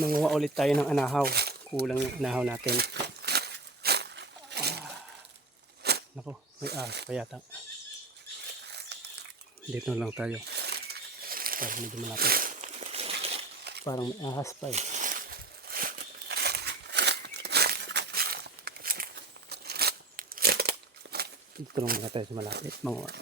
Manguha ulit tayo ng anahaw. Kulang yung anahaw natin. Nako, may ahas pa yata. Dito lang tayo. Parang medyo malapit. Parang may ahas pa eh. Dito lang muna tayo sa malapit. Manguha.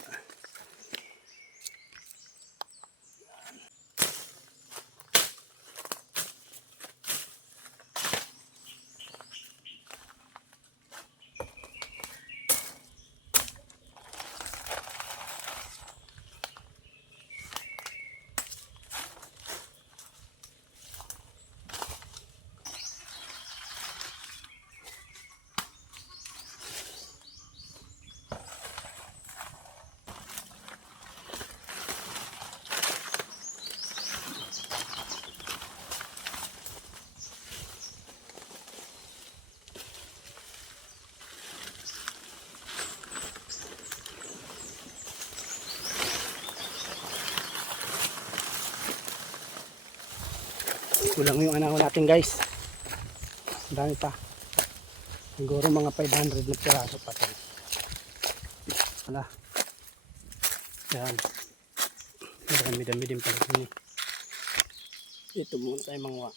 Kulang yung anahaw natin guys. Ang dami pa. Siguro mga 500 na piraso pa ito. Wala. Yan. Dami din pala ini. Ito muna tayo manguha.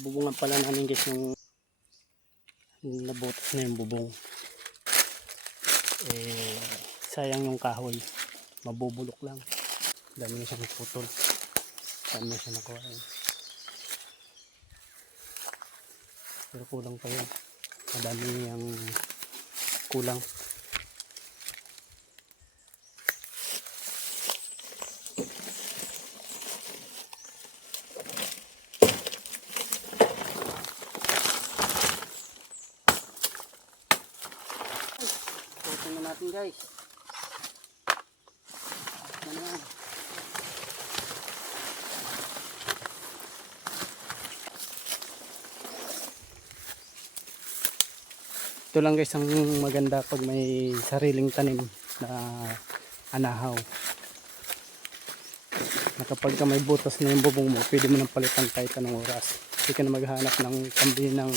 Bubungan pala namin guys yung nabutas na yung bubong. Sayang yung kahoy. Mabubulok lang. Dami na siyang putol. Dami na siya nakuha yun. Pero kulang pa yun. Madami yung kulang. Natin guys. Ano yan? Ito lang guys ang maganda pag may sariling tanim na anahaw. Na kapag ka may butas na yung bubong mo, pwede mo nang palitan kahit anong oras. Hindi ka na maghanap ng pambili ng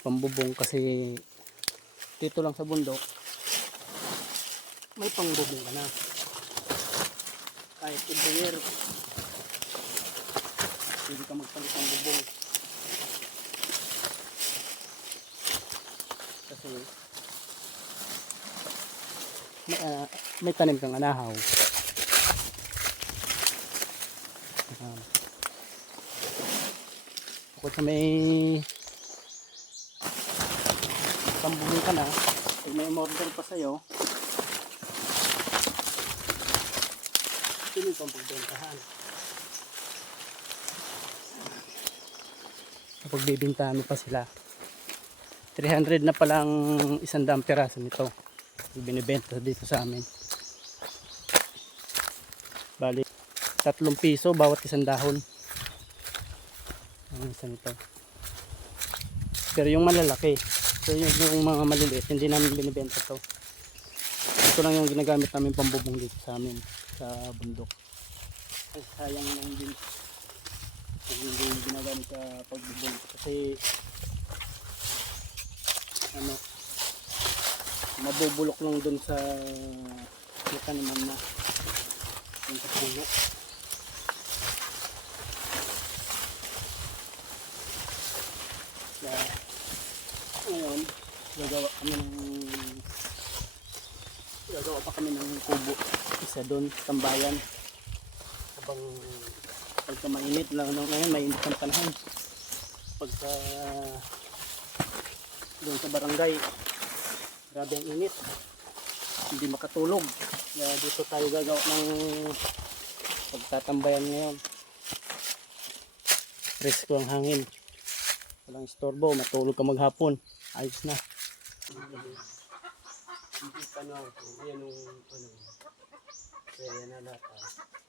pambubong kasi dito lang sa bundok may pangbubong ka na kahit every year pwede ka magpalit ng bubong kasi may tanim kang anahaw. Bukod sa may pambubong ka na, pag may order pa sa'yo hindi pang pagbentahan. Kapag bibintahan mo pa sila 300 na palang 100 piraso nito binibenta dito sa amin. Bali 3 piso bawat 1 dahon ang isa nito. Pero yung malalaki, so yung mga maliliit hindi namin binibenta to. Ito lang yung ginagamit namin pambubong dito sa amin sa bundok. Ay, sayang lang din hindi yung ginagamit sa pagbubong kasi ano mabubulok lang dun sa kita naman na yung sa puno. Kaya ngayon gagawa pa kami ng kubo isa doon tambayan habang pagka mainit lang ngayon mainit ang panahon pagka doon sa barangay grabe ang init hindi makatulog Kaya dito tayo gagawa ng pagtatambayan ngayon. Presko ang hangin. Walang istorbo, matulog ka maghapon. Ayos na. Hindi pa na ako. Yan yung ano. Kaya yan na lahat.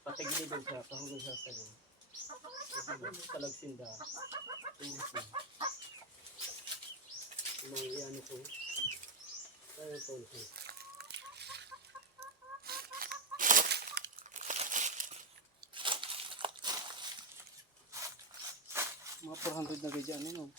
Patigilin siya, pahugan siya sa loob. Talagsinda. Mga ano ko. Kaya ito. Mga 400 na gadya ano yun.